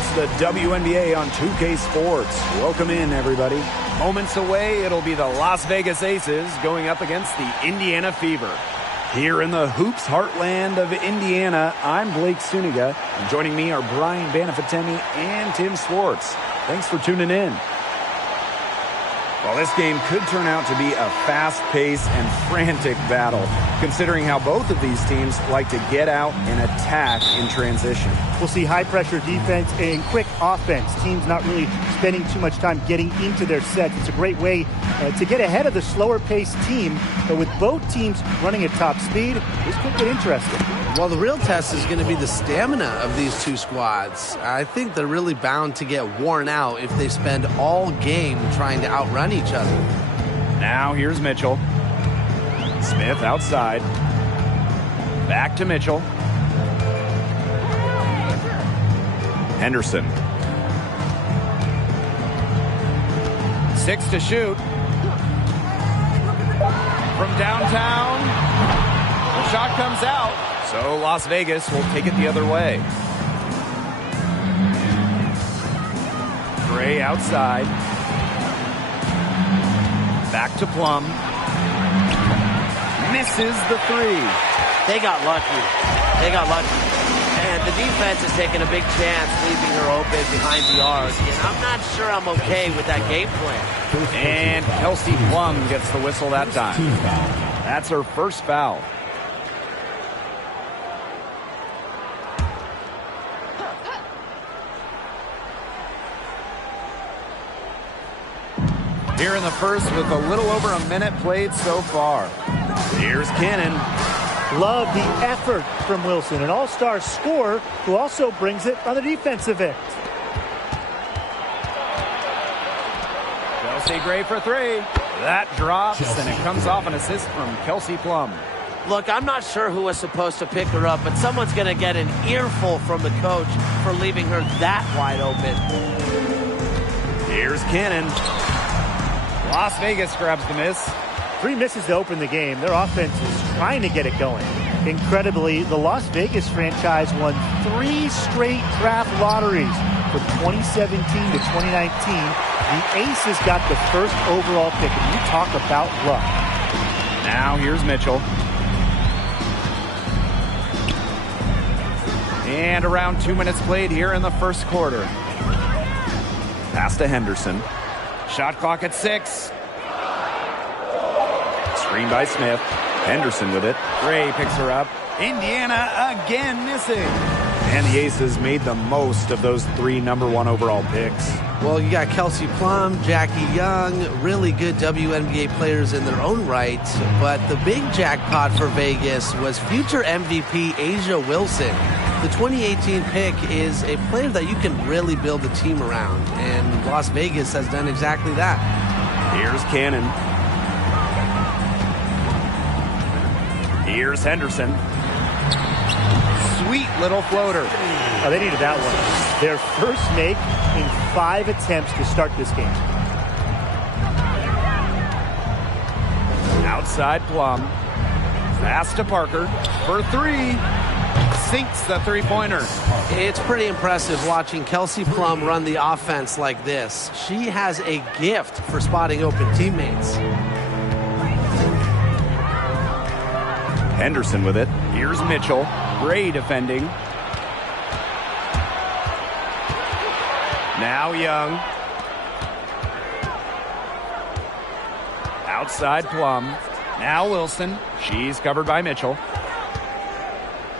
It's the WNBA on 2K Sports. Welcome in, everybody. Moments away, it'll be the Las Vegas Aces going up against the Indiana Fever. Here in the Hoops heartland of Indiana, I'm Blake Suniga, and joining me are Brian Banafitemi and Tim Swartz. Thanks for tuning in. Well, this game could turn out to be a fast-paced and frantic battle, considering how both of these teams like to get out and attack in transition. We'll see high-pressure defense and quick offense. Teams not really spending too much time getting into their sets. It's a great way to get ahead of the slower-paced team, but with both teams running at top speed, this could get interesting. Well, the real test is going to be the stamina of these two squads. I think they're really bound to get worn out if they spend all game trying to outrun each other. Now here's Mitchell. Smith outside. Back to Mitchell. Henderson. 6 to shoot. From downtown. The shot comes out. So Las Vegas will take it the other way. Gray outside. Back to Plum. Misses the three. They got lucky. And the defense is taking a big chance, leaving her open behind the arc. And I'm not sure I'm okay with that game plan. And Kelsey Plum gets the whistle that time. That's her first foul. Here in the first with a little over a minute played so far. Here's Cannon. Love the effort from Wilson, an all-star scorer who also brings it on the defensive end. Chelsea Gray for three. That drops, and it comes off an assist from Kelsey Plum. Look, I'm not sure who was supposed to pick her up, but someone's going to get an earful from the coach for leaving her that wide open. Here's Cannon. Las Vegas grabs the miss. 3 misses to open the game. Their offense is trying to get it going. Incredibly, the Las Vegas franchise won 3 straight draft lotteries from 2017 to 2019. The Aces got the first overall pick, and you talk about luck. Now here's Mitchell. And around 2 minutes played here in the first quarter. Pass to Henderson. Shot clock at 6. Screen by Smith. Henderson with it. Gray picks her up. Indiana again missing. And the Aces made the most of those 3 #1 overall picks. Well, you got Kelsey Plum, Jackie Young, really good WNBA players in their own right. But the big jackpot for Vegas was future MVP Asia Wilson. The 2018 pick is a player that you can really build a team around, and Las Vegas has done exactly that. Here's Cannon. Here's Henderson. Sweet little floater. Oh, they needed that one. Their first make in 5 attempts to start this game. Outside Plum. Pass to Parker for 3. Sinks the three-pointer. It's pretty impressive watching Kelsey Plum run the offense like this. She has a gift for spotting open teammates. Henderson with it. Here's Mitchell. Gray defending. Now Young. Outside Plum. Now Wilson. She's covered by Mitchell.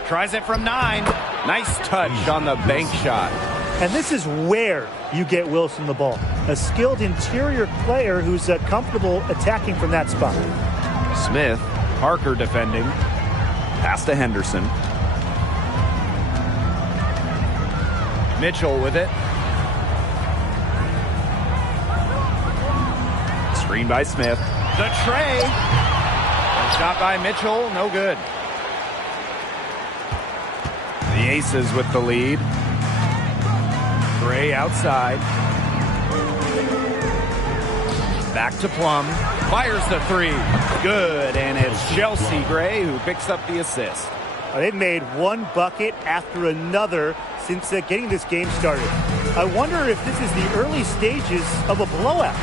Tries it from 9. Nice touch on the bank shot. And this is where you get Wilson the ball. A skilled interior player who's comfortable attacking from that spot. Smith. Parker defending. Pass to Henderson. Mitchell with it. Screen by Smith. The tray. A shot by Mitchell. No good. The Aces with the lead. Gray outside. Back to Plum. Fires the 3. Good. And it's Chelsea Gray who picks up the assist. They've made one bucket after another since getting this game started. I wonder if this is the early stages of a blowout.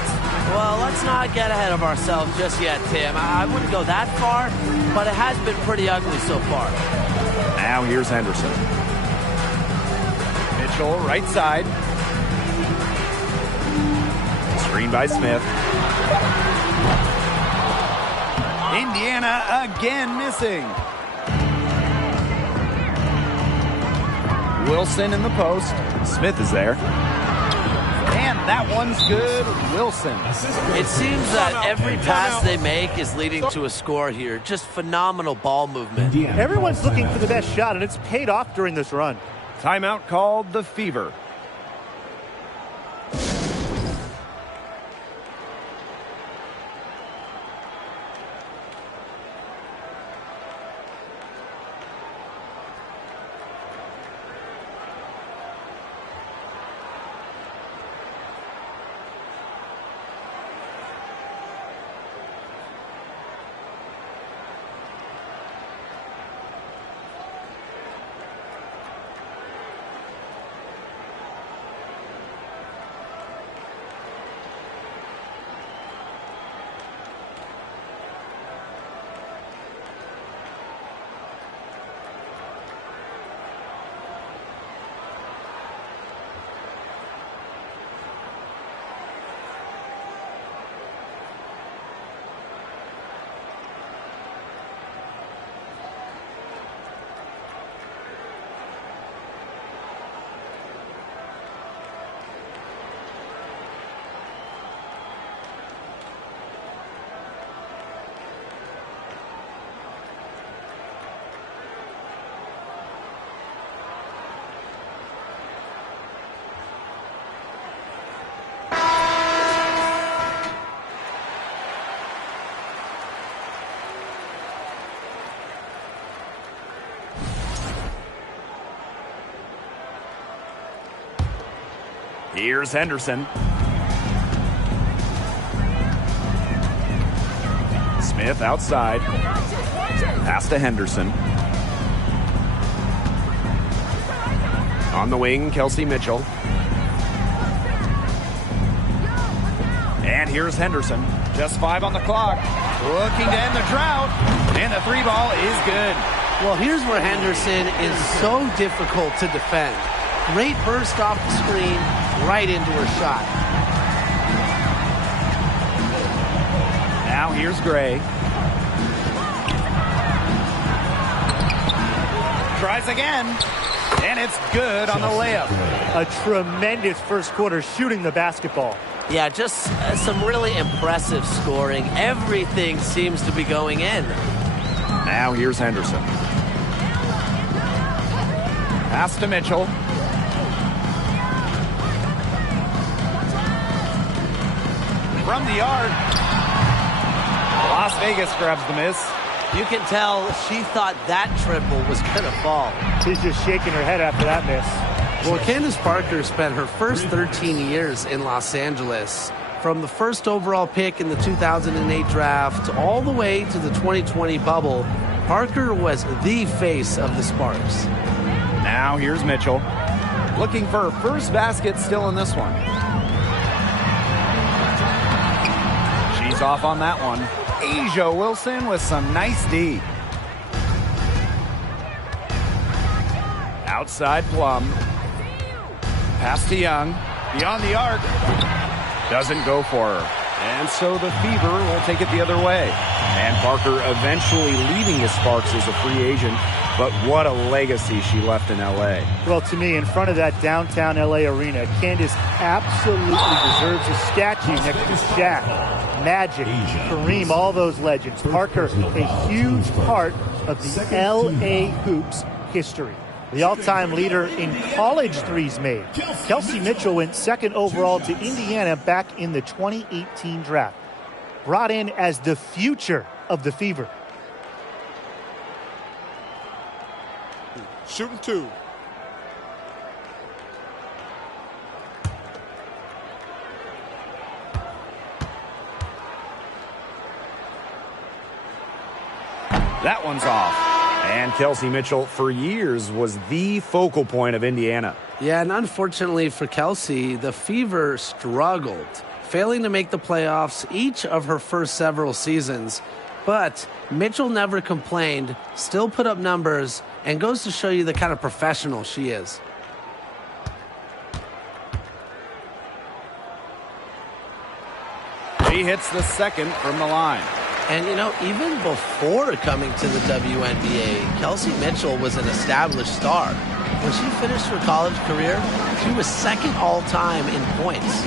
Well, let's not get ahead of ourselves just yet, Tim. I wouldn't go that far, but it has been pretty ugly so far. Now here's Henderson. Mitchell, right side. Screen by Smith. Indiana again missing. Wilson in the post. Smith is there. And that one's good. Wilson. It seems that every pass they make is leading to a score here. Just phenomenal ball movement. Everyone's looking for the best shot, and it's paid off during this run. Timeout called the Fever. Here's Henderson. Smith outside. Pass to Henderson. On the wing, Kelsey Mitchell. And here's Henderson. Just 5 on the clock. Looking to end the drought. And the 3 ball is good. Well, here's where Henderson is so difficult to defend. Great burst off the screen, right into her shot. Now here's Gray. Tries again. And it's good on the layup. A tremendous first quarter shooting the basketball. Yeah, just some really impressive scoring. Everything seems to be going in. Now here's Henderson. Pass to Mitchell. From the yard. Las Vegas grabs the miss. You can tell she thought that triple was going to fall. She's just shaking her head after that miss. Well, Candace Parker spent her first 13 years in Los Angeles. From the first overall pick in the 2008 draft all the way to the 2020 bubble, Parker was the face of the Sparks. Now here's Mitchell. Looking for her first basket still in this one. She's off on that one. Asia Wilson with some nice D. Outside Plum. Pass to Young. Beyond the arc. Doesn't go for her. And so the Fever will take it the other way. And Parker eventually leaving his Sparks as a free agent. But what a legacy she left in L.A. Well, to me, in front of that downtown L.A. arena, Candace absolutely deserves a statue next to Shaq, Magic, Kareem, all those legends. Parker, a huge part of the L.A. Hoops history. The all-time leader in college threes made. Kelsey Mitchell went second overall to Indiana back in the 2018 draft. Brought in as the future of the Fever. Shooting 2. That one's off. And Kelsey Mitchell, for years, was the focal point of Indiana. Yeah, and unfortunately for Kelsey, the Fever struggled, failing to make the playoffs each of her first several seasons. But Mitchell never complained, still put up numbers, and goes to show you the kind of professional she is. She hits the second from the line. And, you know, even before coming to the WNBA, Kelsey Mitchell was an established star. When she finished her college career, she was second all-time in points.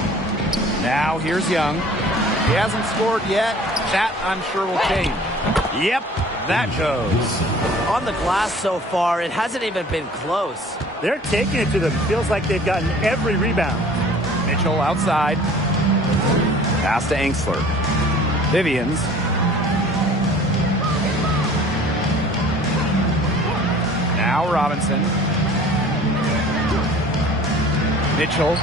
Now here's Young. He hasn't scored yet. That, I'm sure, will change. Yep, that goes. On the glass so far, it hasn't even been close. They're taking it to them. Feels like they've gotten every rebound. Mitchell outside. Pass to Angsler. Vivians. Now Robinson. Mitchell.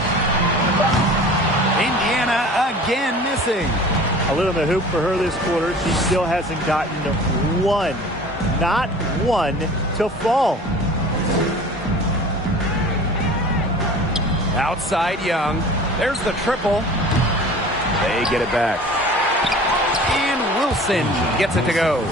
Indiana again missing. A little in the hoop for her this quarter. She still hasn't gotten one, not one, to fall. Outside Young. There's the triple. They get it back. And Wilson gets it to go.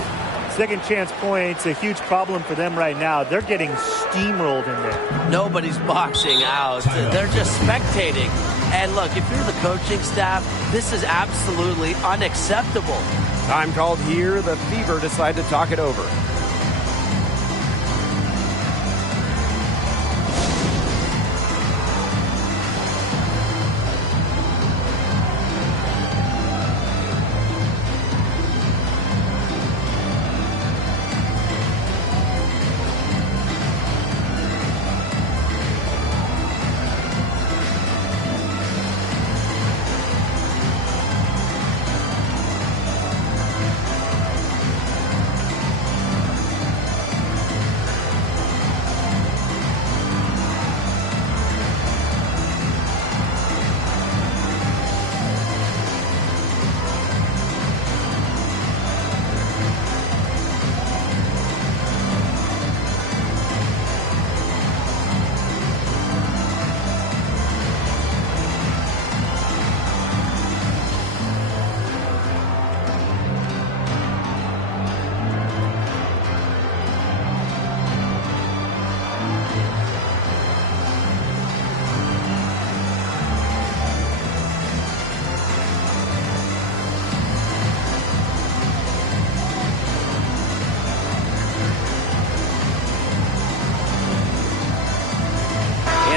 Second chance points, a huge problem for them right now. They're getting steamrolled in there. Nobody's boxing out. They're just spectating. And look, if you're the coaching staff, this is absolutely unacceptable. Time called here. The Fever decide to talk it over.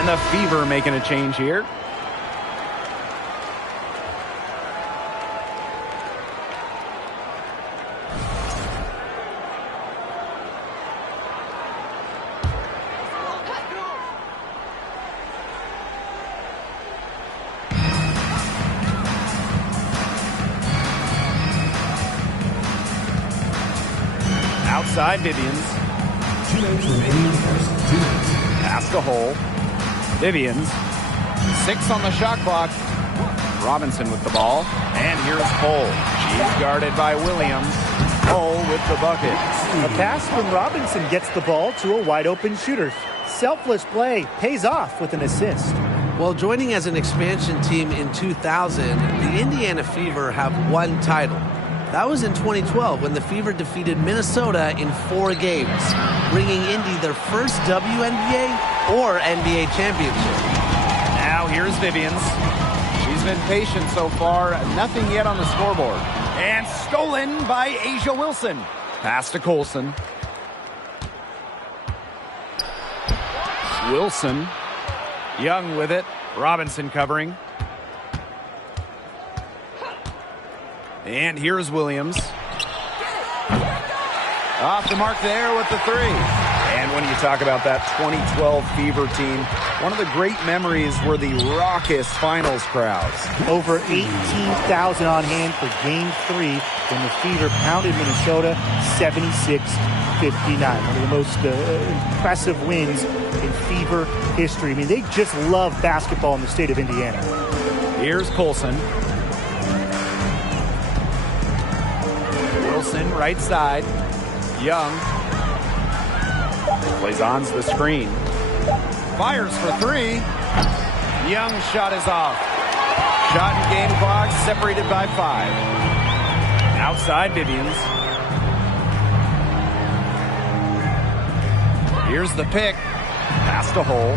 The Fever making a change here. Outside Vivians. 2 minutes remaining. Pass to Hole. Vivians, 6 on the shot clock. Robinson with the ball. And here's Cole. She's guarded by Williams. Cole with the bucket. A pass from Robinson gets the ball to a wide-open shooter. Selfless play pays off with an assist. Well, joining as an expansion team in 2000, the Indiana Fever have one title. That was in 2012 when the Fever defeated Minnesota in 4 games, bringing Indy their first WNBA or NBA championship. Now here's Vivians. She's been patient so far. Nothing yet on the scoreboard. And stolen by Asia Wilson. Pass to Colson. Wilson. Young with it. Robinson covering. And here's Williams. Off the mark there with the 3. And when you talk about that 2012 Fever team, one of the great memories were the raucous finals crowds. Over 18,000 on hand for Game 3 when the Fever pounded Minnesota 76-59. One of the most impressive wins in Fever history. I mean, they just love basketball in the state of Indiana. Here's Colson. Wilson, right side. Young. Blazon's the screen. Fires for three. Young's shot is off. Shot and game clock separated by 5. Outside Vivians. Here's the pick. Past a hole.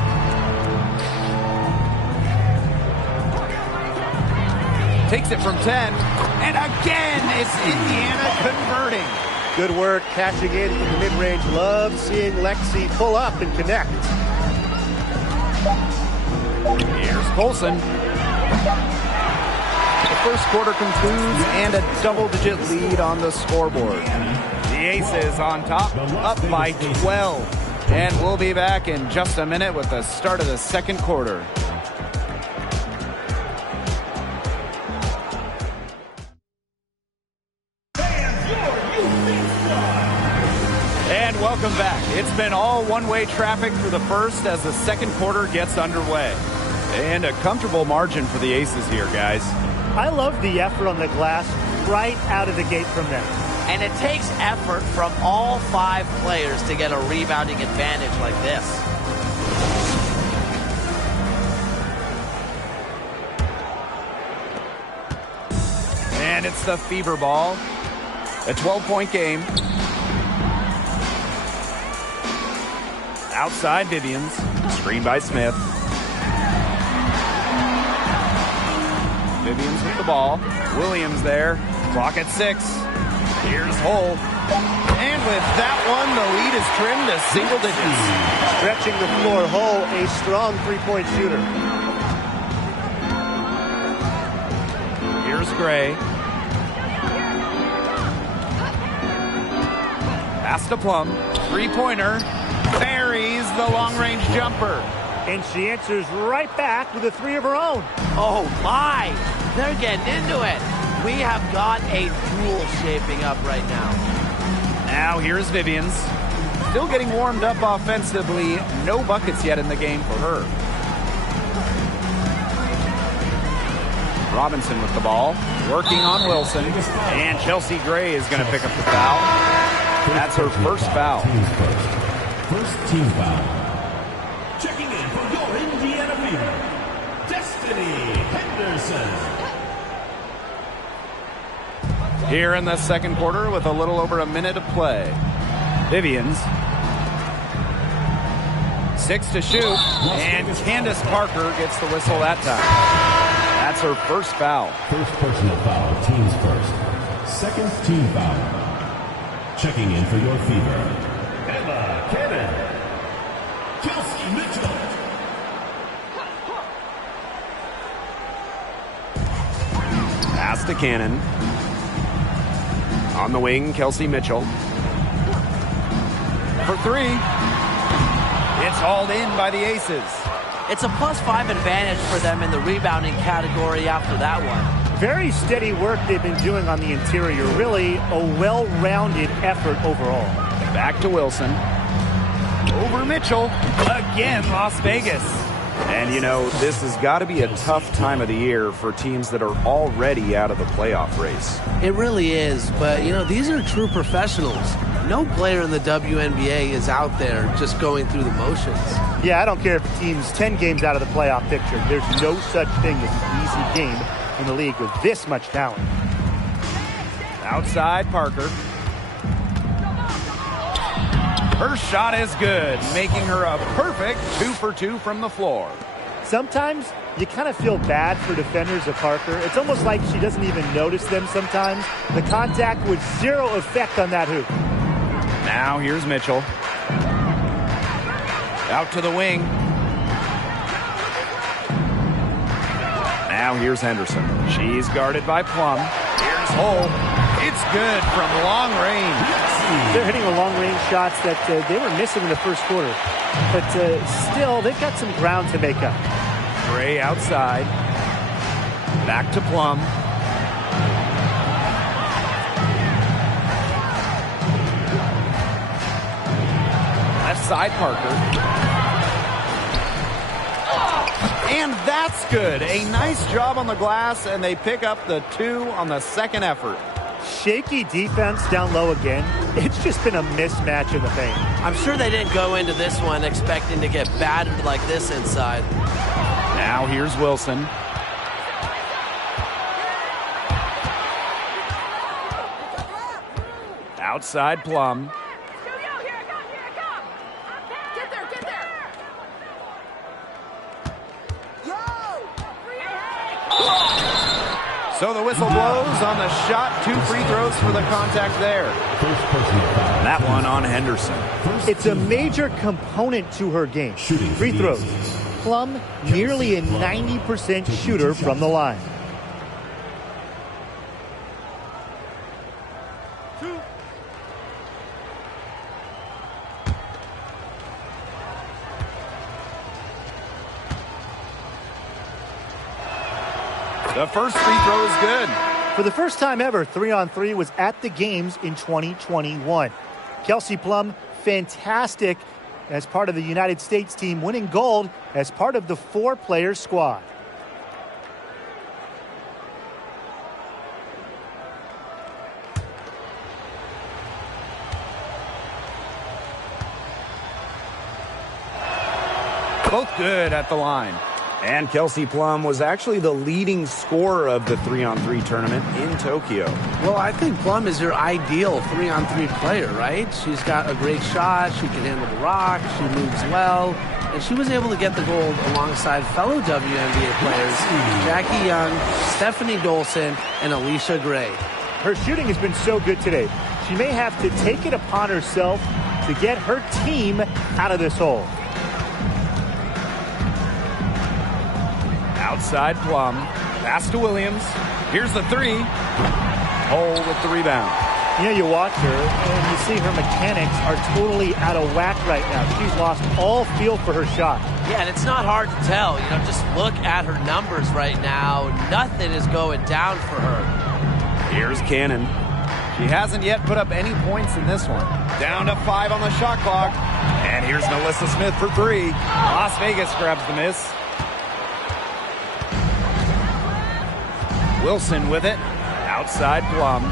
Takes it from 10. And again, it's Indiana converting. Good work catching in from the mid-range. Love seeing Lexi pull up and connect. Here's Colson. The first quarter concludes and a double-digit lead on the scoreboard. The Aces on top, up by 12. And we'll be back in just a minute with the start of the second quarter. And welcome back. It's been all one-way traffic through the first as the second quarter gets underway. And a comfortable margin for the Aces here, guys. I love the effort on the glass right out of the gate from them. And it takes effort from all 5 players to get a rebounding advantage like this. And it's the Fever ball. A 12-point game. Outside Vivians. Screen by Smith. Vivians with the ball. Williams there. Clock at 6. Here's Hull. And with that one, the lead is trimmed to single digits. Stretching the floor, Hull, a strong three-point shooter. Here's Gray. Pass to Plum. Three-pointer. Buries the long-range jumper. And she answers right back with a 3 of her own. Oh my! They're getting into it. We have got a duel shaping up right now. Now here's Vivians. Still getting warmed up offensively. No buckets yet in the game for her. Robinson with the ball. Working on Wilson. And Chelsea Gray is going to pick up the foul. That's her first foul. First team foul. Checking in for your Indiana Fever, Destiny Henderson. Here in the second quarter with a little over a minute of play. Vivians. 6 to shoot. And Candace Parker gets the whistle that time. That's her first foul. First personal foul, team's first. Second team foul. Checking in for your Fever, Emma Cannon. Kelsey Mitchell. Pass to Cannon. On the wing, Kelsey Mitchell. For 3. It's hauled in by the Aces. It's a +5 advantage for them in the rebounding category after that one. Very steady work they've been doing on the interior. Really a well-rounded effort overall. Back to Wilson. Over Mitchell. Again, Las Vegas. And, you know, this has got to be a tough time of the year for teams that are already out of the playoff race. It really is, but, you know, these are true professionals. No player in the WNBA is out there just going through the motions. Yeah, I don't care if the team's 10 games out of the playoff picture. There's no such thing as an easy game in the league with this much talent. Outside Parker. Her shot is good, making her a perfect 2 for 2 from the floor. Sometimes you kind of feel bad for defenders of Parker. It's almost like she doesn't even notice them sometimes. The contact with 0 effect on that hoop. Now here's Mitchell. Out to the wing. Now here's Henderson. She's guarded by Plum. Here's Hull. It's good from long range. They're hitting the long-range shots that they were missing in the first quarter. But still, they've got some ground to make up. Gray outside. Back to Plum. Left side Parker. And that's good. A nice job on the glass, and they pick up the 2 on the second effort. Shaky defense down low again. It's just been a mismatch in the paint. I'm sure they didn't go into this one expecting to get battered like this inside. Now here's Wilson. Outside Plum. So the whistle blows on the shot. 2 free throws for the contact there. That one on Henderson. It's a major component to her game. Free throws. Plum, nearly a 90% shooter from the line. The first free throw is good. For the first time ever, 3-on-3 was at the games in 2021. Kelsey Plum, fantastic as part of the United States team, winning gold as part of the 4-player squad. Both good at the line. And Kelsey Plum was actually the leading scorer of the 3-on-3 tournament in Tokyo. Well, I think Plum is your ideal 3-on-3 player, right? She's got a great shot. She can handle the rock. She moves well. And she was able to get the gold alongside fellow WNBA players Jackie Young, Stephanie Dolson, and Alicia Gray. Her shooting has been so good today. She may have to take it upon herself to get her team out of this hole. Outside Plum. Pass to Williams. Here's the 3. Hole with the rebound. You know, you watch her and you see her mechanics are totally out of whack right now. She's lost all feel for her shot. Yeah, and it's not hard to tell. You know, just look at her numbers right now. Nothing is going down for her. Here's Cannon. She hasn't yet put up any points in this one. Down to 5 on the shot clock. And here's Melissa Smith for 3. Las Vegas grabs the miss. Wilson with it. Outside Plum.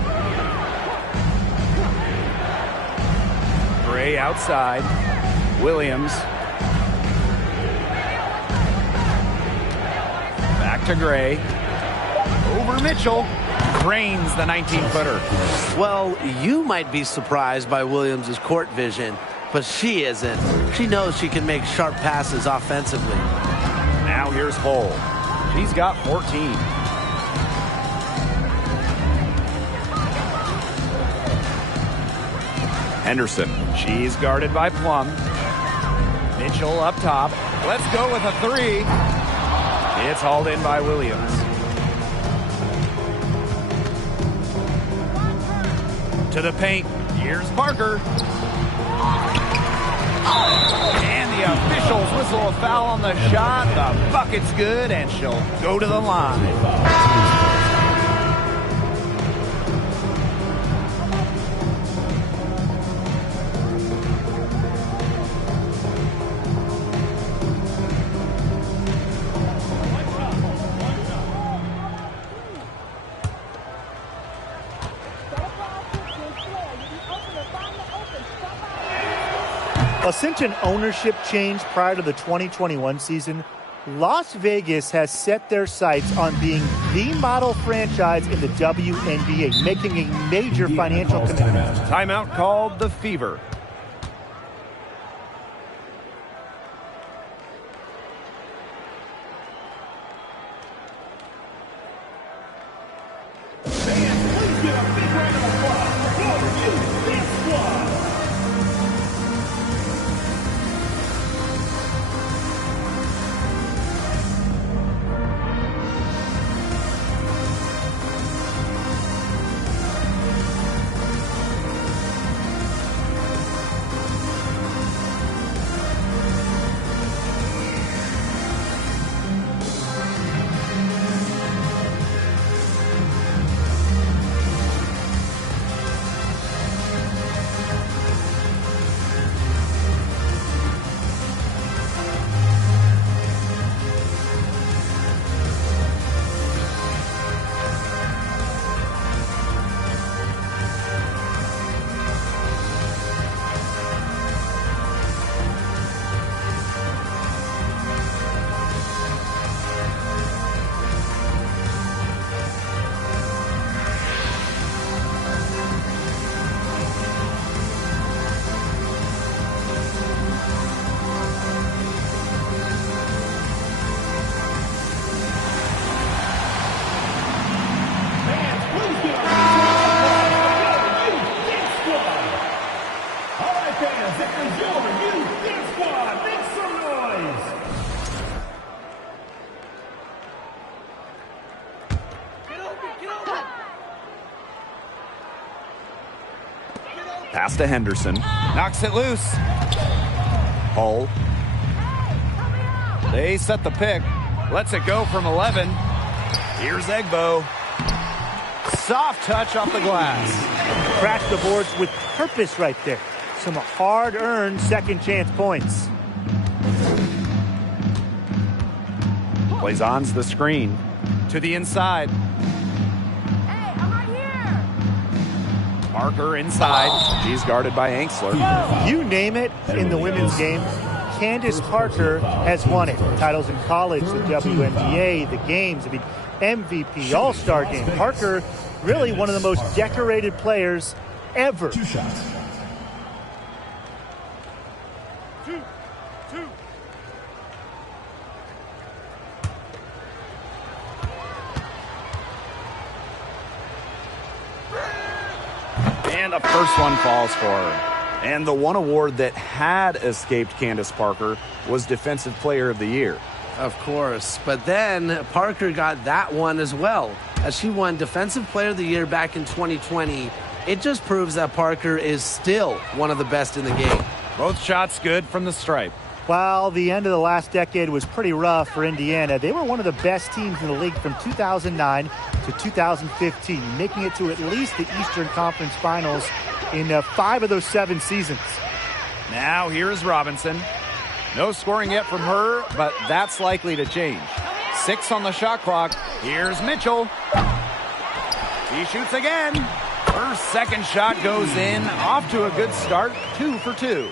Gray outside. Williams. Back to Gray. Over Mitchell. Drains the 19-footer. Well, you might be surprised by Williams' court vision, but she isn't. She knows she can make sharp passes offensively. Now here's Hull. She's got 14. Henderson. She's guarded by Plum. Mitchell up top. Let's go with a 3. It's hauled in by Williams. To the paint. Here's Parker. And the officials whistle a foul on the shot. The bucket's good, and she'll go to the line. Well, since an ownership change prior to the 2021 season, Las Vegas has set their sights on being the model franchise in the WNBA, making a major financial commitment. Timeout called the Fever. Pass to Henderson. Knocks it loose. Hull. They set the pick. Lets it go from 11. Here's Egbo. Soft touch off the glass. Cracked the boards with purpose right there. Some hard-earned second chance points. Plays on's the screen. To the inside. Hey, I'm right here. Parker inside. She's guarded by Angsler. You name it in the women's game, Candace Parker has won it. Titles in college, the WNBA, the games, MVP, All-Star game. Parker, really one of the most decorated players ever. 2 shots. And the first one falls for her. And the one award that had escaped Candace Parker was Defensive Player of the Year. Of course. But then Parker got that one as well. As she won Defensive Player of the Year back in 2020, it just proves that Parker is still one of the best in the game. Both shots good from the stripe. While the end of the last decade was pretty rough for Indiana, they were one of the best teams in the league from 2009 to 2015, making it to at least the Eastern Conference Finals in 5 of those 7 seasons. Now here's Robinson. No scoring yet from her, but that's likely to change. 6 on the shot clock. Here's Mitchell. He shoots again. Her second shot goes in. Off to a good start. 2 for 2.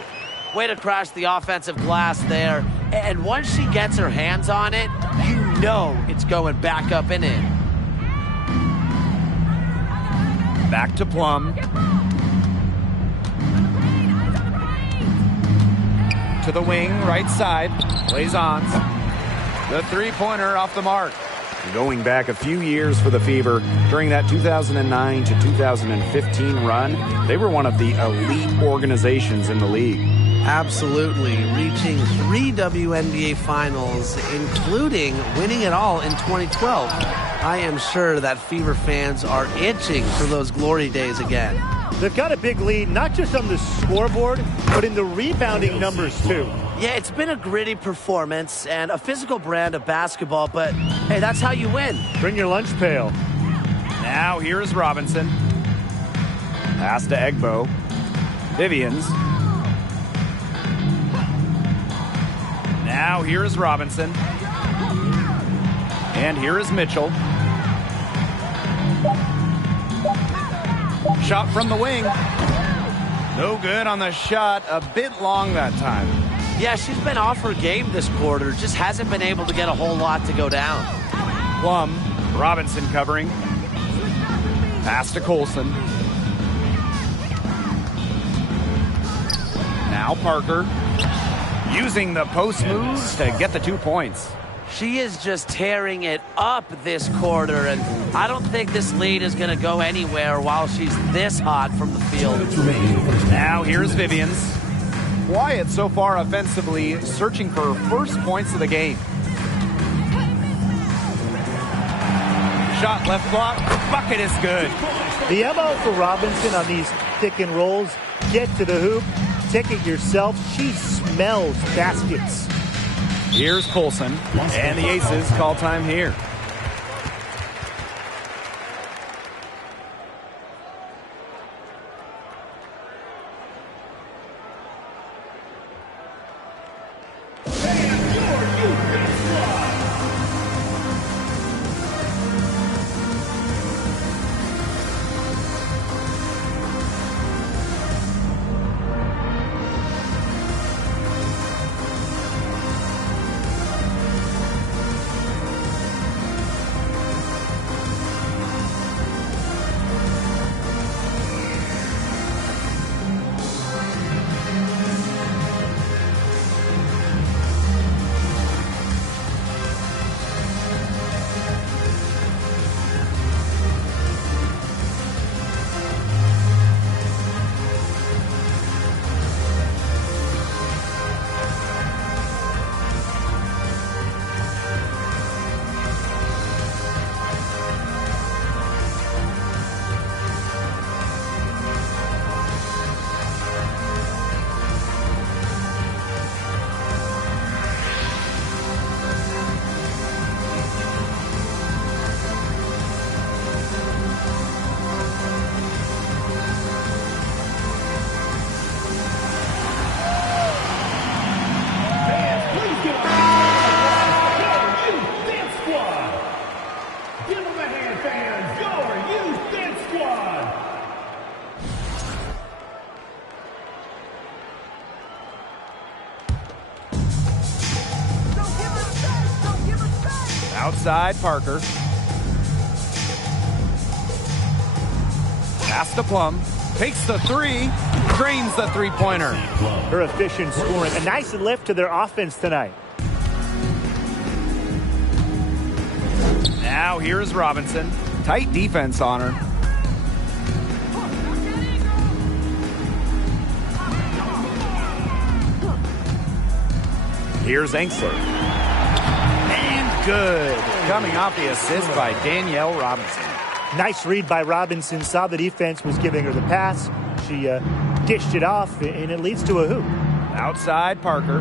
Way to crash the offensive glass there. And once she gets her hands on it, you know it's going back up and in. Back to Plum. To the wing, right side. Plays on. The three-pointer off the mark. Going back a few years for the Fever, during that 2009 to 2015 run, they were one of the elite organizations in the league. Absolutely. Reaching 3 WNBA finals, including winning it all in 2012. I am sure that Fever fans are itching for those glory days again. They've got a big lead, not just on the scoreboard, but in the rebounding numbers, too. Yeah, it's been a gritty performance and a physical brand of basketball, but hey, that's how you win. Bring your lunch pail. Now here's Robinson. Pass to Egbo. Vivians. Now here is Robinson. And here is Mitchell. Shot from the wing. No good on the shot. A bit long that time. Yeah, she's been off her game this quarter. Just hasn't been able to get a whole lot to go down. Plum. Robinson covering. Pass to Colson. Now Parker. Using the post moves to get the 2 points. She is just tearing it up this quarter, and I don't think this lead is going to go anywhere while she's this hot from the field. Now here's Vivians. Quiet so far offensively, searching for her first points of the game. Shot left block. Bucket is good. The MO for Robinson on these pick and rolls, get to the hoop, take it yourself. She smells baskets. Here's Colson, and the Aces call time here. Outside Parker. Pass to Plum. Takes the three. Drains the three-pointer. Her efficient scoring. A nice lift to their offense tonight. Now here's Robinson. Tight defense on her. Here's Engsler. And good. Coming off the assist by Danielle Robinson. Nice read by Robinson. Saw the defense was giving her the pass. She dished it off, and it leads to a hoop. Outside Parker.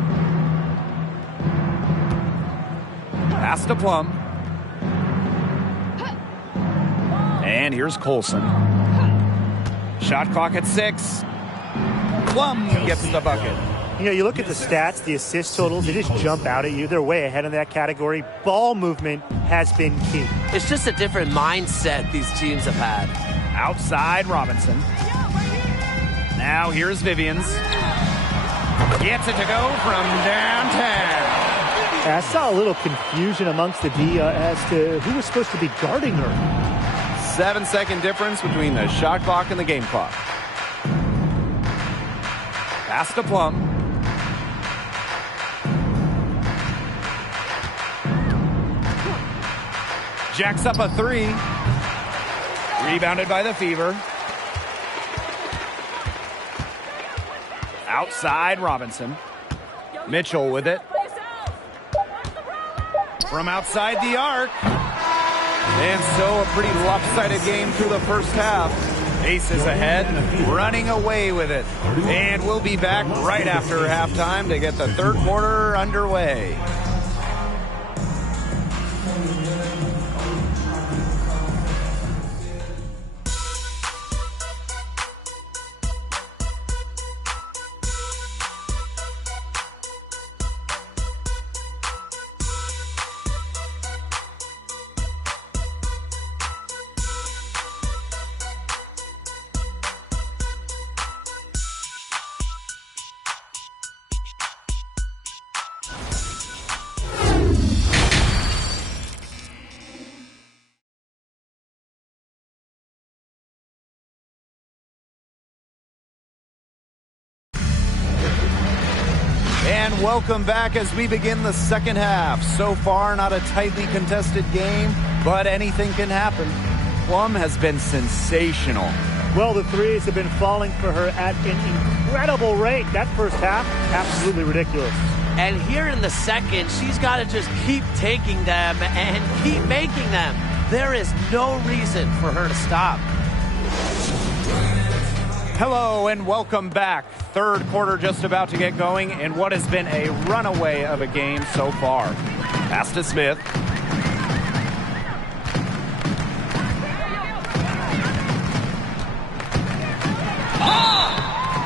Pass to Plum. And here's Colson. Shot clock at 6. Plum gets the bucket. You know, you look at the stats, the assist totals, they just jump out at you. They're way ahead in that category. Ball movement has been key. It's just a different mindset these teams have had. Outside Robinson. Now here's Vivians. Gets it to go from downtown. I saw a little confusion amongst the D as to who was supposed to be guarding her. 7-second difference between the shot clock and the game clock. Pass to Plum. Jacks up a 3. Rebounded by the Fever. Outside Robinson. Mitchell with it. From outside the arc. And so a pretty lopsided game through the first half. Aces ahead, running away with it. And we'll be back right after halftime to get the third quarter underway. And welcome back as we begin the second half. So far, not a tightly contested game, but anything can happen. Plum has been sensational. Well, the threes have been falling for her at an incredible rate. That first half, absolutely ridiculous. And here in the second, she's got to just keep taking them and keep making them. There is no reason for her to stop. Hello and welcome back. Third quarter just about to get going in what has been a runaway of a game so far. Pass to Smith.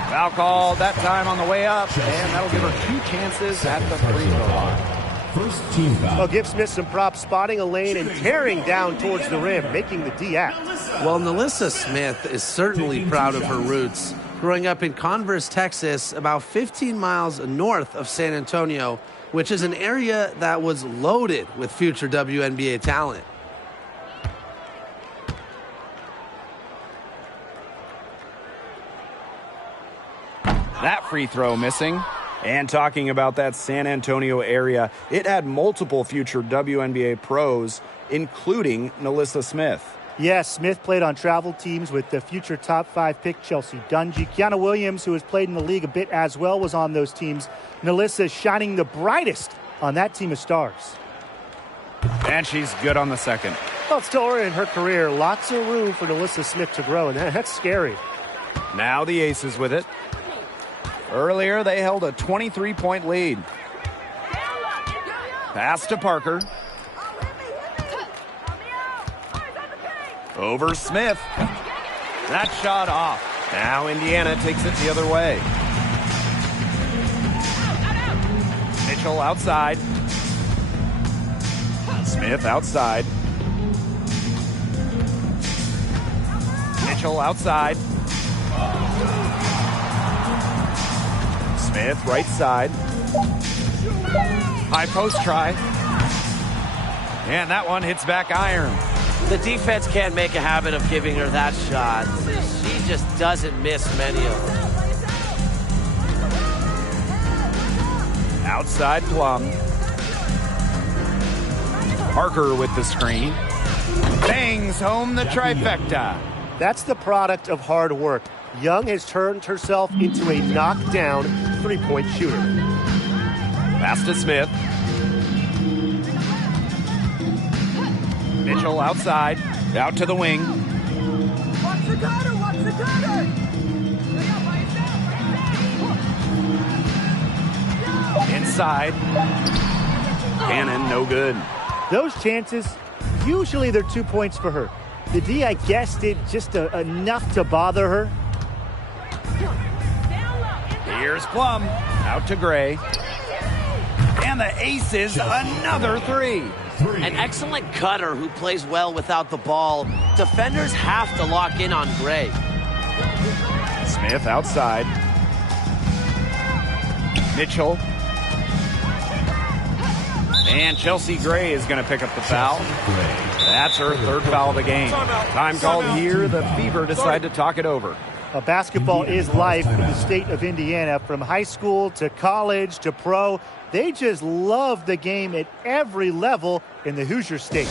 Foul call that time on the way up, and that'll give her 2 chances at the free throw line. First team foul. Well, give Smith some props, spotting a lane and tearing down towards the rim, making the D act. Well, Nalissa Smith is certainly proud of her roots. Growing up in Converse, Texas, about 15 miles north of San Antonio, which is an area that was loaded with future WNBA talent. That free throw missing. And talking about that San Antonio area, it had multiple future WNBA pros, including Nalissa Smith. Yes, Smith played on travel teams with the future top 5 pick Chelsea Dungy. Kiana Williams, who has played in the league a bit as well, was on those teams. Nalissa shining the brightest on that team of stars. And she's good on the second. Well, it's still early in her career. Lots of room for Nalissa Smith to grow, and that's scary. Now the Aces with it. Earlier, they held a 23-point lead. Pass to Parker. Over Smith. That shot off. Now Indiana takes it the other way. Mitchell outside. Smith outside. Mitchell outside. Smith, right side. High post try. And that one hits back iron. The defense can't make a habit of giving her that shot. She just doesn't miss many of them. Outside Plum. Parker with the screen. Bangs home the trifecta. That's the product of hard work. Young has turned herself into a knockdown three-point shooter. Pass to Smith. Mitchell outside. Out to the wing. Watch the cutter! Watch the cutter! Inside. Cannon, no good. Those chances, usually they're 2 points for her. The D, I guess, did just enough to bother her. Here's Plum. Out to Gray. And the aces, another three. An excellent cutter who plays well without the ball. Defenders have to lock in on Gray. Smith outside. Mitchell. And Chelsea Gray is going to pick up the foul. That's her third foul of the game. Time called here. The Fever decide to talk it over. Basketball is life in the state of Indiana. From high school to college to pro, they just love the game at every level in the Hoosier State.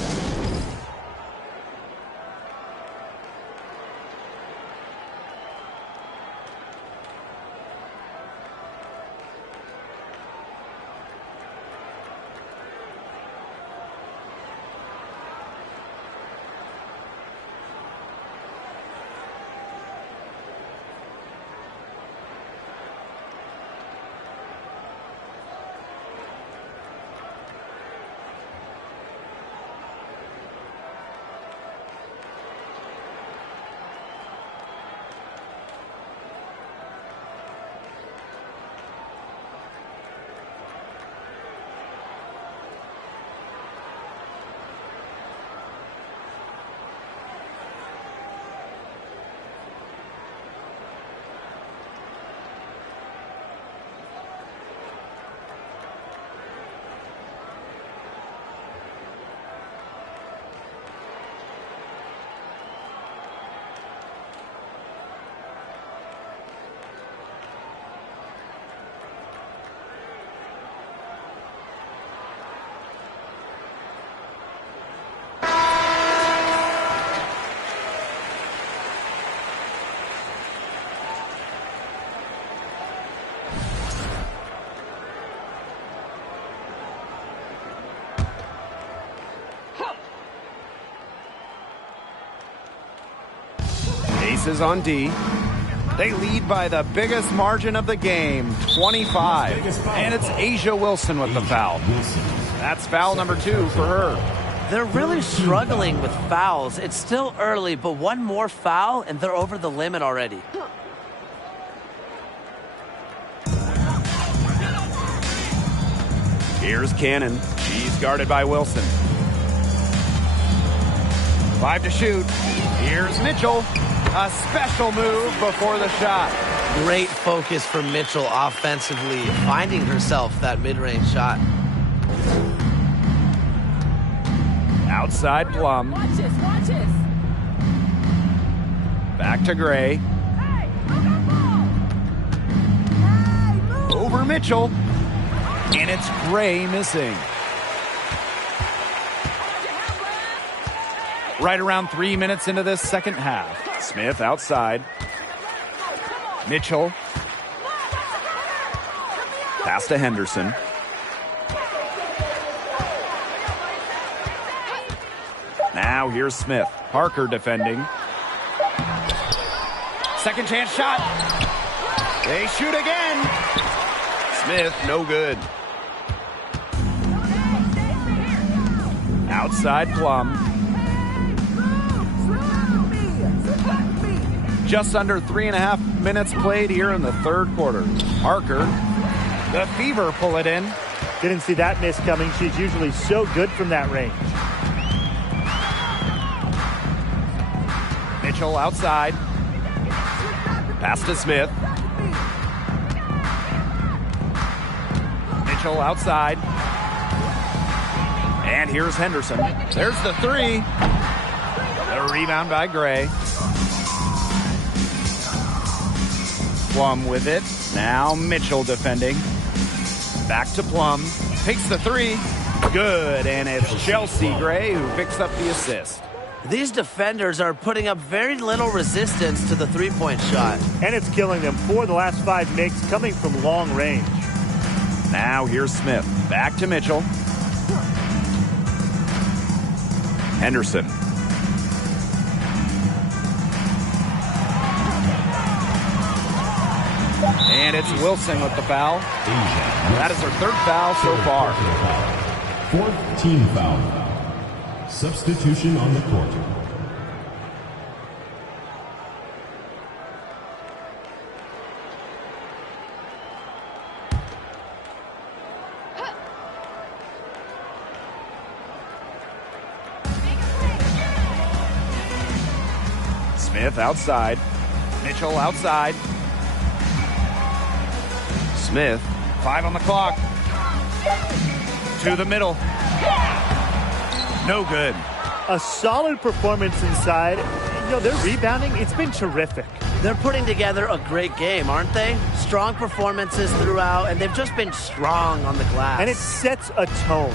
Aces on D. They lead by the biggest margin of the game, 25. And it's Asia Wilson with the foul. That's foul number 2 for her. They're really struggling with fouls. It's still early, but one more foul and they're over the limit already. Here's Cannon. She's guarded by Wilson. 5 to shoot. Here's Mitchell. A special move before the shot. Great focus for Mitchell offensively, finding herself that mid-range shot. Outside Plum. Watch this, watch this. Back to Gray. Hey, move that ball. Hey, move. Over Mitchell. And it's Gray missing. Right around 3 minutes into this second half. Smith outside. Mitchell. Pass to Henderson. Now here's Smith. Parker defending. Second chance shot. They shoot again. Smith, no good. Outside Plum. Just under 3.5 minutes played here in the third quarter. Parker, the Fever pull it in. Didn't see that miss coming. She's usually so good from that range. Mitchell outside. Pass to Smith. Mitchell outside. And here's Henderson. There's the three. The rebound by Gray. Plum with it. Now Mitchell defending. Back to Plum. Takes the three. Good. And it's Chelsea Gray who picks up the assist. These defenders are putting up very little resistance to the three-point shot. And it's killing them. 4 of the last 5 makes coming from long range. Now here's Smith. Back to Mitchell. Henderson. And it's Wilson with the foul. That is her 3rd foul so far. 4th team foul. Substitution on the court. Smith outside. Mitchell outside. Smith, 5 on the clock. To the middle. No good. A solid performance inside. You know, their rebounding, it's been terrific. They're putting together a great game, aren't they? Strong performances throughout, and they've just been strong on the glass. And it sets a tone.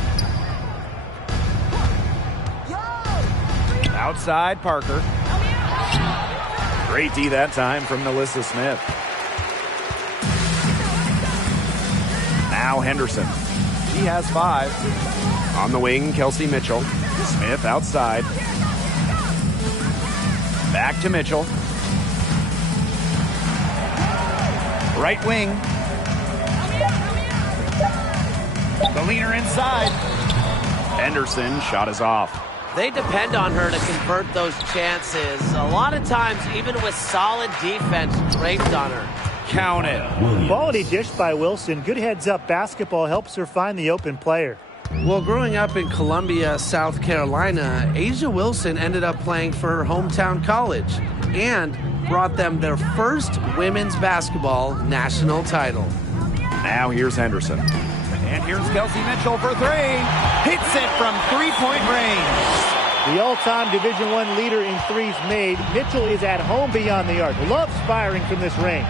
Outside, Parker. Great D that time from Melissa Smith. Now Henderson. She has 5. On the wing, Kelsey Mitchell. Smith outside. Back to Mitchell. Right wing. The leaner inside. Henderson, shot is off. They depend on her to convert those chances. A lot of times, even with solid defense draped on her. Count it. Quality dish by Wilson. Good heads up basketball helps her find the open player. Well, growing up in Columbia, South Carolina, A'ja Wilson ended up playing for her hometown college and brought them their first women's basketball national title. Now here's Henderson. And here's Kelsey Mitchell for 3. Hits it from 3-point range. The all-time Division I leader in threes made. Mitchell is at home beyond the arc. Loves firing from this range.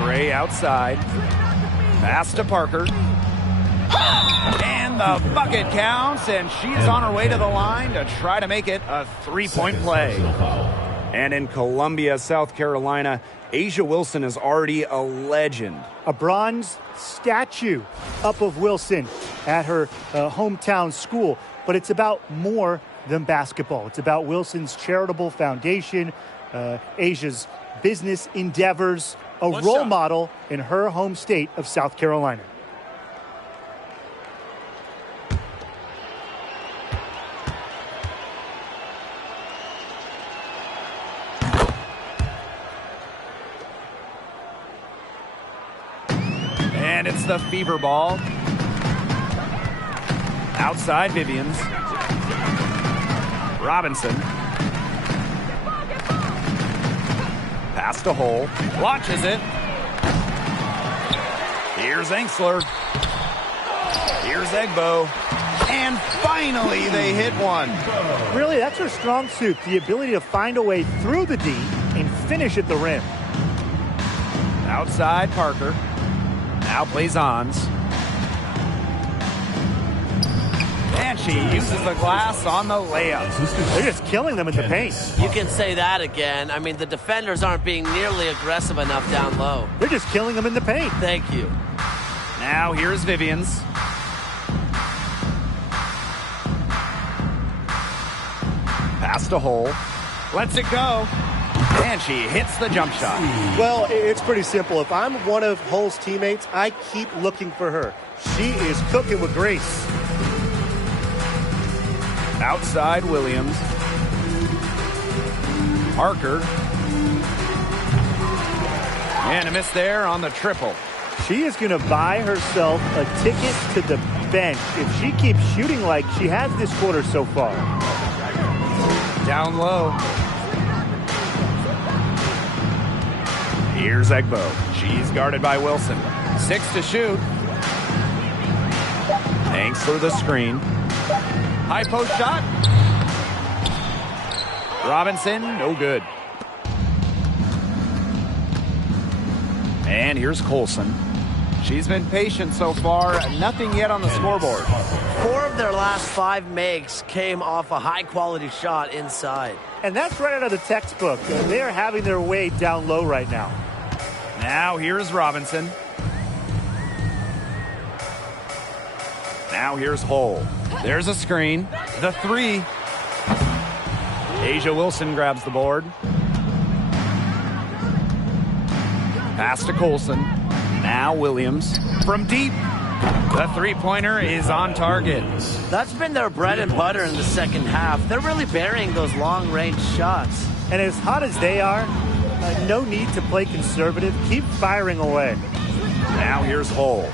Gray outside. Pass to Parker. And the bucket counts, and she's on her way to the line to try to make it a 3-point play. And in Columbia, South Carolina, A'ja Wilson is already a legend. A bronze statue up of Wilson at her hometown school. But it's about more than basketball. It's about Wilson's charitable foundation, A'ja's business endeavors, a role model in her home state of South Carolina. And it's the Fever ball. Outside Vivians. Robinson. Pass to Hole. Launches it. Here's Engsler. Here's Egbo. And finally they hit one. Really, that's her strong suit. The ability to find a way through the D and finish at the rim. Outside Parker. Now plays Ons. And she uses the glass on the layup. They're just killing them in the paint. You can say that again. I mean, the defenders aren't being nearly aggressive enough down low. They're just killing them in the paint. Thank you. Now here's Vivians. Pass to Hole. Lets it go. And she hits the jump shot. Well, it's pretty simple. If I'm one of Hull's teammates, I keep looking for her. She is cooking with grace. Outside Williams. Parker. And a miss there on the triple. She is going to buy herself a ticket to the bench if she keeps shooting like she has this quarter so far. Down low. Here's Egbo. She's guarded by Wilson. 6 to shoot. Thanks for the screen. High post shot. Robinson, no good. And here's Colson. She's been patient so far. Nothing yet on the scoreboard. 4 of their last 5 makes came off a high-quality shot inside. And that's right out of the textbook. They're having their way down low right now. Now here's Robinson. Now here's Hull. There's a screen. The 3. Asia Wilson grabs the board. Pass to Colson. Now Williams from deep. The three-pointer is on target. That's been their bread and butter in the second half. They're really burying those long-range shots. And as hot as they are, no need to play conservative. Keep firing away. Now here's Hull.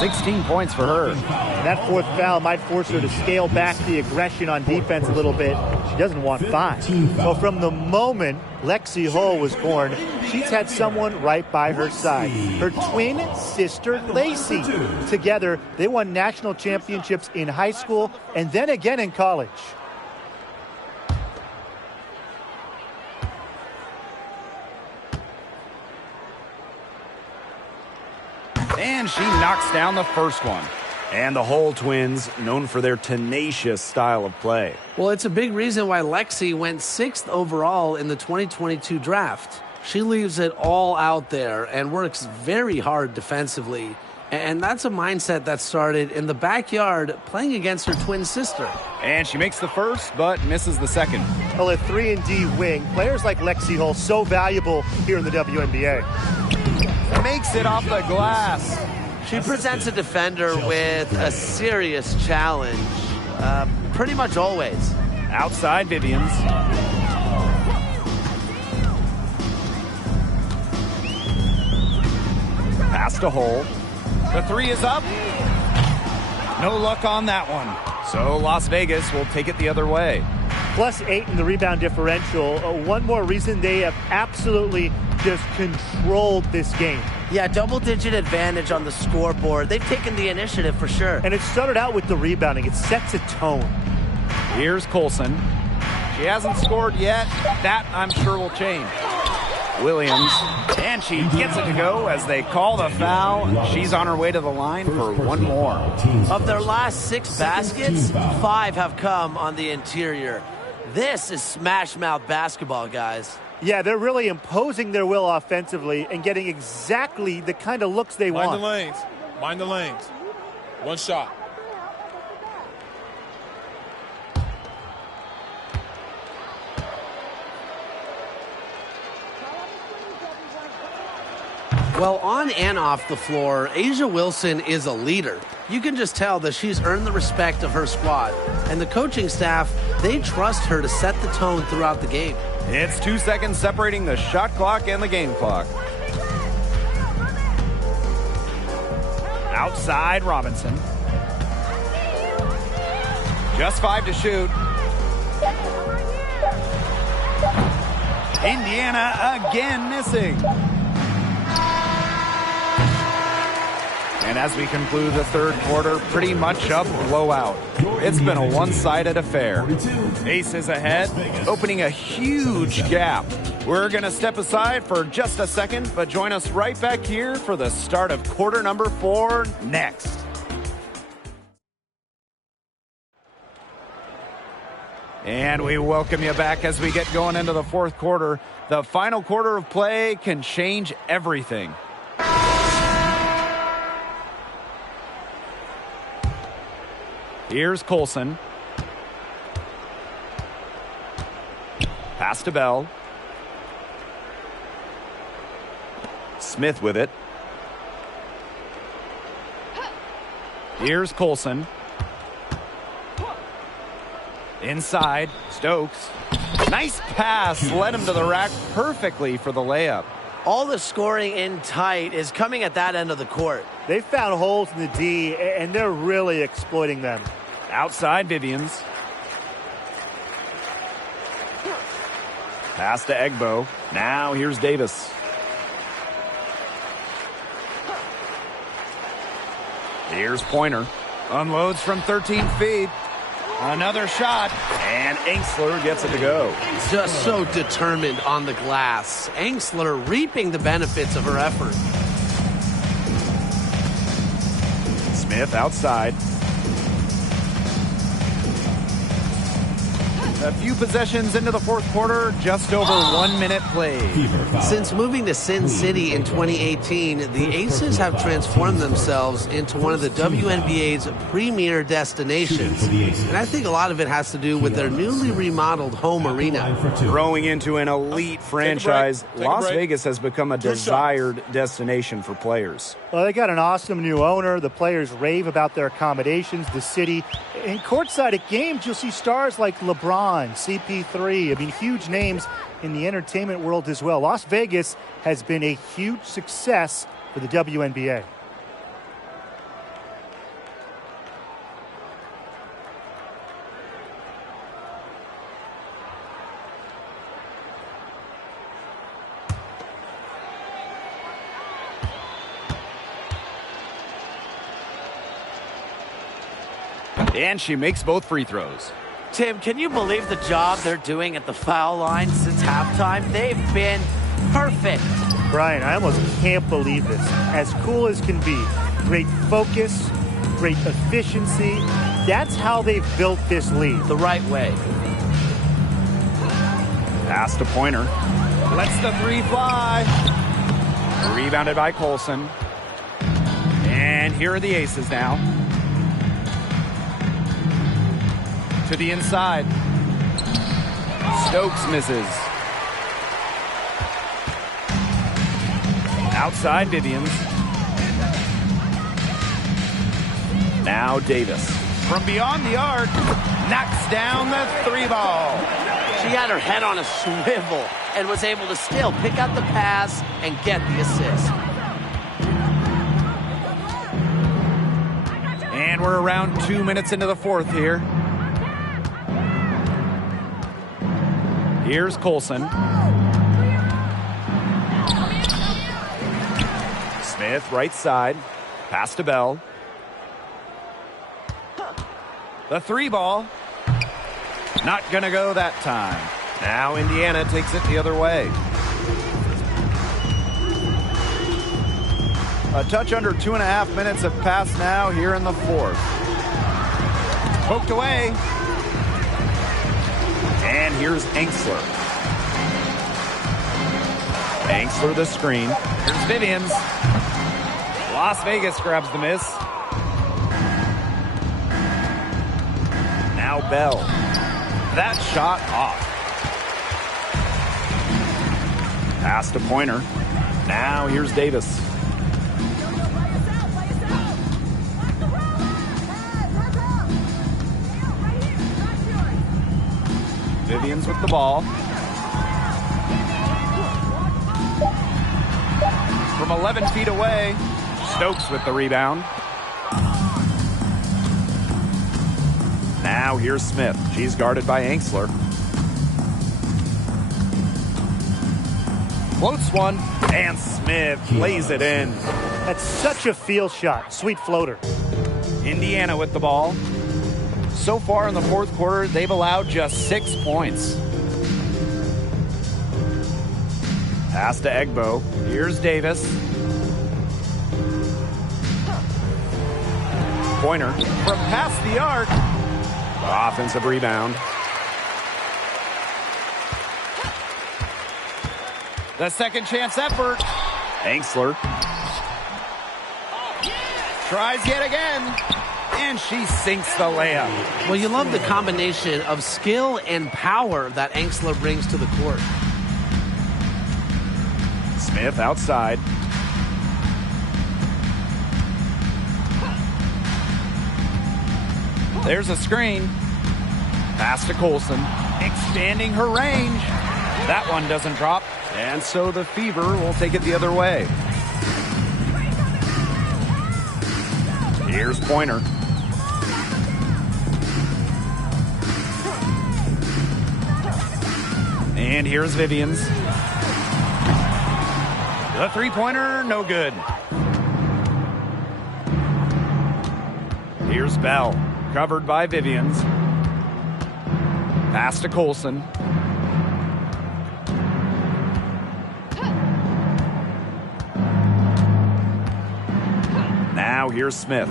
16 points for her. And that 4th foul might force her to scale back the aggression on defense a little bit. She doesn't want 5. Well, from the moment Lexi Hull was born, she's had someone right by her side. Her twin sister, Lacey. Together, they won national championships in high school and then again in college. And she knocks down the first one. And the Hull twins, known for their tenacious style of play. Well, it's a big reason why Lexi went 6th overall in the 2022 draft. She leaves it all out there and works very hard defensively. And that's a mindset that started in the backyard playing against her twin sister. And she makes the first, but misses the second. Well, a 3-and-D wing, players like Lexi Hull, so valuable here in the WNBA. Makes it off the glass. She presents a defender with a serious challenge, pretty much always. Outside Vivians. Pass to Hull. The 3 is up. No luck on that one. So Las Vegas will take it the other way. +8 in the rebound differential. One more reason they have absolutely just controlled this game. Yeah, double-digit advantage on the scoreboard. They've taken the initiative for sure. And it started out with the rebounding. It sets a tone. Here's Colson. She hasn't scored yet. That, I'm sure, will change. Williams. And she gets it to go as they call the foul. She's on her way to the line for one more. Of their last 6 baskets, 5 have come on the interior. This is smash-mouth basketball, guys. Yeah, they're really imposing their will offensively and getting exactly the kind of looks they want. Mind the lanes. Mind the lanes. One shot. Well, on and off the floor, Asia Wilson is a leader. You can just tell that she's earned the respect of her squad. And the coaching staff, they trust her to set the tone throughout the game. It's 2 seconds separating the shot clock and the game clock. Outside Robinson. Just 5 to shoot. Indiana again missing. And as we conclude the third quarter, pretty much a blowout. It's been a one-sided affair. Aces ahead, opening a huge gap. We're going to step aside for just a second, but join us right back here for the start of quarter number 4 next. And we welcome you back as we get going into the fourth quarter. The final quarter of play can change everything. Here's Colson. Pass to Bell. Smith with it. Here's Colson. Inside, Stokes. Nice pass, led him to the rack perfectly for the layup. All the scoring in tight is coming at that end of the court. They found holes in the D, and they're really exploiting them. Outside Vivians. Pass to Egbo. Now here's Davis. Here's Pointer. Unloads from 13 feet. Another shot, and Angsler gets it to go. Just so determined on the glass. Angsler reaping the benefits of her effort. Smith outside. A few possessions into the fourth quarter, just over 1 minute played. Since moving to Sin City in 2018, the Aces have transformed themselves into one of the WNBA's premier destinations. And I think a lot of it has to do with their newly remodeled home arena. Growing into an elite franchise, Las Vegas has become a desired destination for players. Well, they got an awesome new owner. The players rave about their accommodations, the city. And courtside at games, you'll see stars like LeBron, CP3. I mean, huge names in the entertainment world as well. Las Vegas has been a huge success for the WNBA. And she makes both free throws. Tim, can you believe the job they're doing at the foul line since halftime? They've been perfect. Brian, I almost can't believe this. As cool as can be. Great focus, great efficiency. That's how they've built this lead. The right way. Pass to Pointer. Lets the three fly. Rebounded by Colson. And here are the Aces now. To the inside. Stokes misses. Outside Vivians. Now Davis. From beyond the arc, knocks down the three ball. She had her head on a swivel and was able to still pick up the pass and get the assist. And we're around 2 minutes into the fourth here. Here's Colson. Smith, right side. Pass to Bell. The three ball. Not going to go that time. Now Indiana takes it the other way. A touch under 2.5 minutes have passed now here in the fourth. Poked away. And here's Angsler. Angsler the screen. Here's Vivians. Las Vegas grabs the miss. Now Bell. That shot off. Pass to Pointer. Now here's Davis. Vivians with the ball. From 11 feet away, Stokes with the rebound. Now here's Smith. She's guarded by Angsler. Floats one, and Smith lays it in. That's such a field shot. Sweet floater. Indiana with the ball. So far in the fourth quarter, they've allowed just 6 points. Pass to Egbo. Here's Davis. Pointer from past the arc. Offensive rebound. The second chance effort. Angsler. Tries yet again. And she sinks the layup. Well, you love the combination of skill and power that Angsler brings to the court. Smith outside. There's a screen. Pass to Colson. Expanding her range. That one doesn't drop. And so the Fever will take it the other way. Here's Pointer. And here's Vivians. The three-pointer, no good. Here's Bell, covered by Vivians. Pass to Colson. Now here's Smith.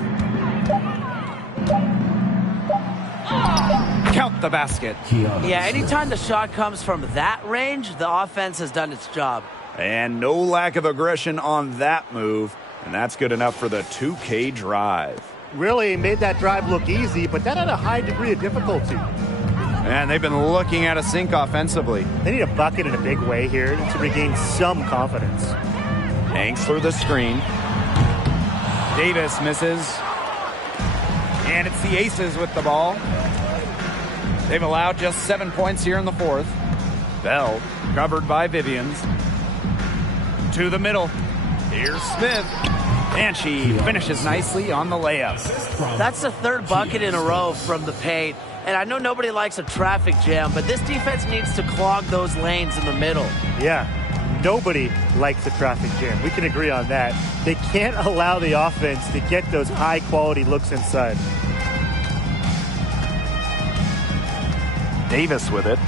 Count the basket. Yeah, anytime the shot comes from that range, the offense has done its job. And no lack of aggression on that move. And that's good enough for the 2K drive. Really made that drive look easy, but that had a high degree of difficulty. And they've been looking at a sink offensively. They need a bucket in a big way here to regain some confidence. Angsler the screen. Davis misses. And it's the Aces with the ball. They've allowed just 7 points here in the fourth. Bell, covered by Vivians. To the middle. Here's Smith. And she finishes nicely on the layup. That's the third bucket in a row from the paint. And I know nobody likes a traffic jam, but this defense needs to clog those lanes in the middle. Yeah, nobody likes a traffic jam. We can agree on that. They can't allow the offense to get those high-quality looks inside. Davis with it.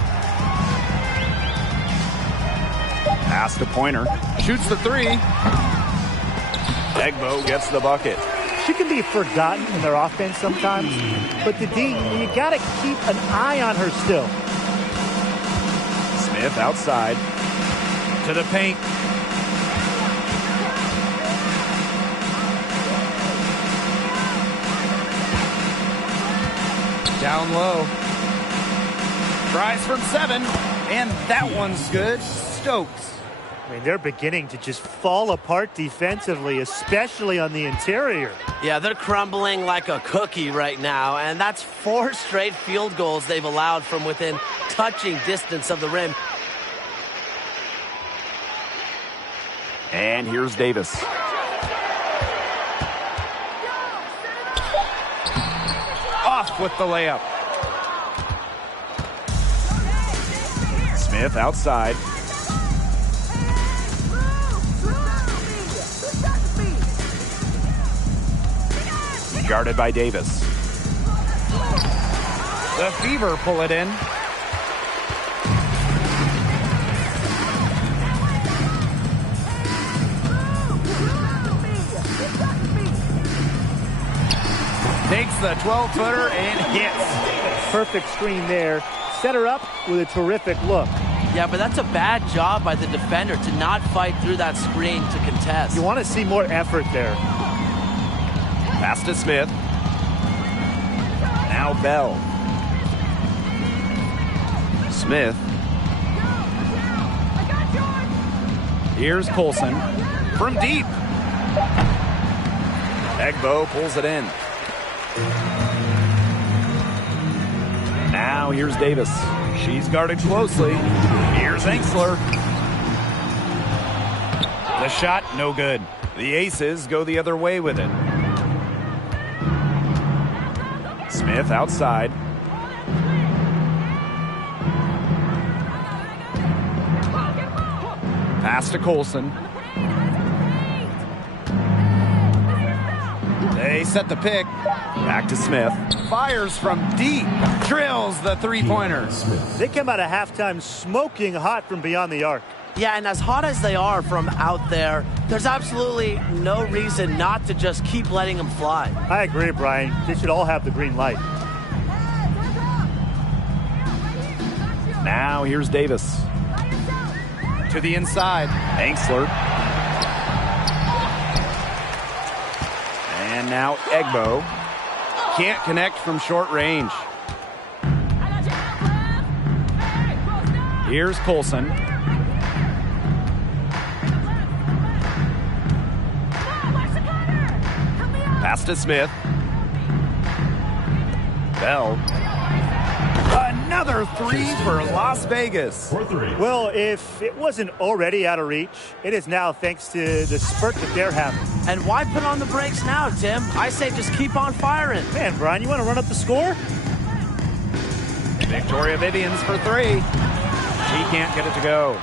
Pass to Pointer. Shoots the three. Egbo gets the bucket. She can be forgotten in their offense sometimes, but the D, you got to keep an eye on her still. Smith outside. To the paint. Down low. Tries from 7, and that one's good. Stokes. I mean, they're beginning to just fall apart defensively, especially on the interior. Yeah, they're crumbling like a cookie right now, and that's 4 straight field goals they've allowed from within touching distance of the rim. And here's Davis. Off with the layup. Smith outside. Guarded by Davis. The Fever pull it in. Takes the 12-footer and hits. Perfect screen there. Set her up with a terrific look. Yeah, but that's a bad job by the defender to not fight through that screen to contest. You want to see more effort there. Pass to Smith. Now Bell. Smith. Here's Colson from deep. Egbo pulls it in. Now here's Davis. She's guarded closely. Here's Angsler. The shot, no good. The Aces go the other way with it. Smith outside. Pass to Colson. They set the pick. Back to Smith. Fires from deep. Drills the three-pointer. They come out of halftime smoking hot from beyond the arc. Yeah, and as hot as they are from out there, there's absolutely no reason not to just keep letting them fly. I agree, Brian. They should all have the green light. Now here's Davis. To the inside. Angsler. And now Egbo. Can't connect from short range. Here's Colson. Pass to Smith. Bell. Another three for Las Vegas. Well, if it wasn't already out of reach, it is now thanks to the spurt that they're having. And why put on the brakes now, Tim? I say just keep on firing. Man, Brian, you want to run up the score? Victoria Vivians for three. She can't get it to go.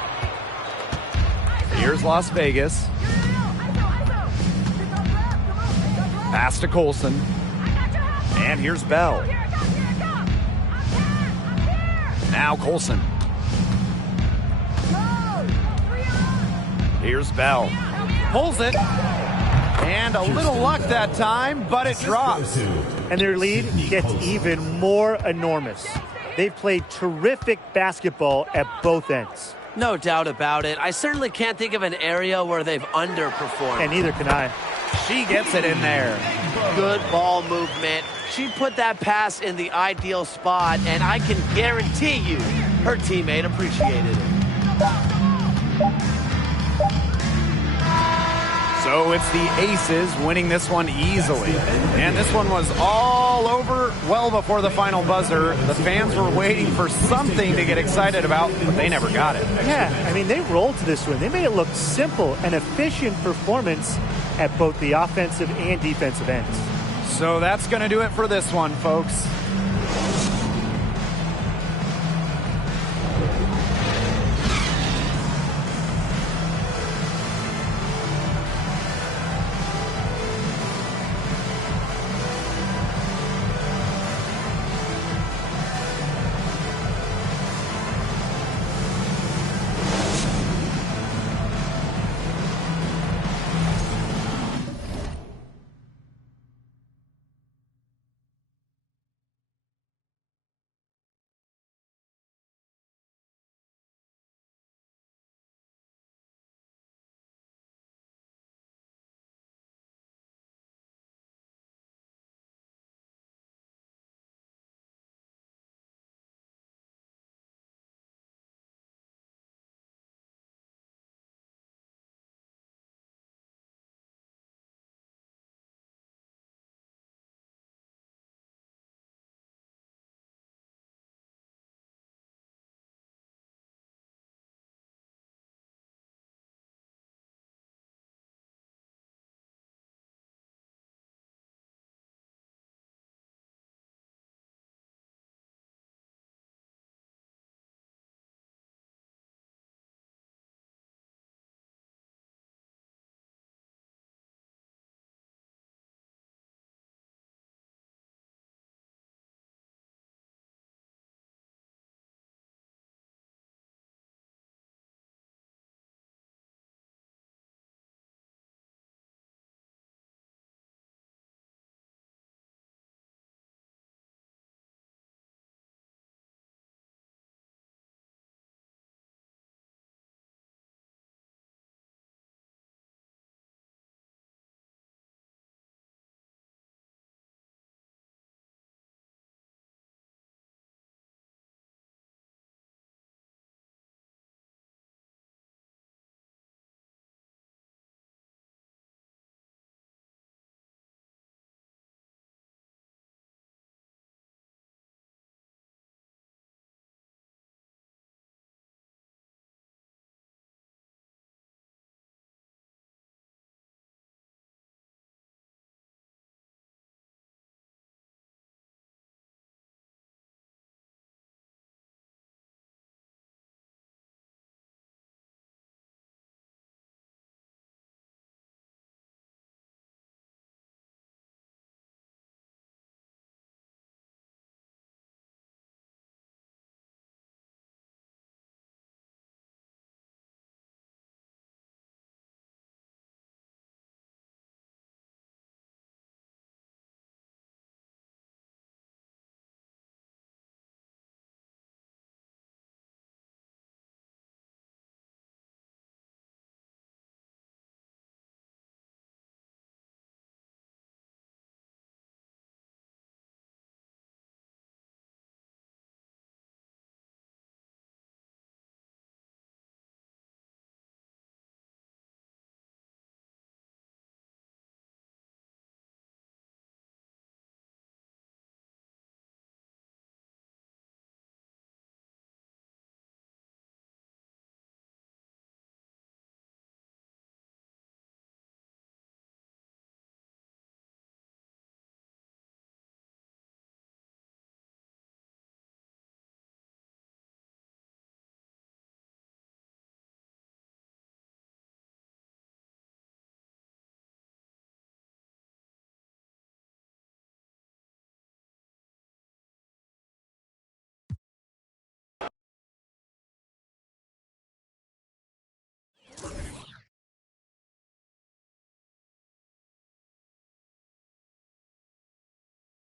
Here's Las Vegas. Pass to Colson. And here's Bell. Now Colson. Here's Bell. Pulls it. And a little luck that time, but it drops. And their lead gets even more enormous. They've played terrific basketball at both ends. No doubt about it. I certainly can't think of an area where they've underperformed. And neither can I. She gets it in there. Good ball movement. She put that pass in the ideal spot, and I can guarantee you her teammate appreciated it. So it's the Aces winning this one easily. And this one was all over well before the final buzzer. The fans were waiting for something to get excited about, but they never got it. Yeah, I mean, they rolled to this one. They made it look simple and efficient performance at both the offensive and defensive ends. So that's going to do it for this one, folks.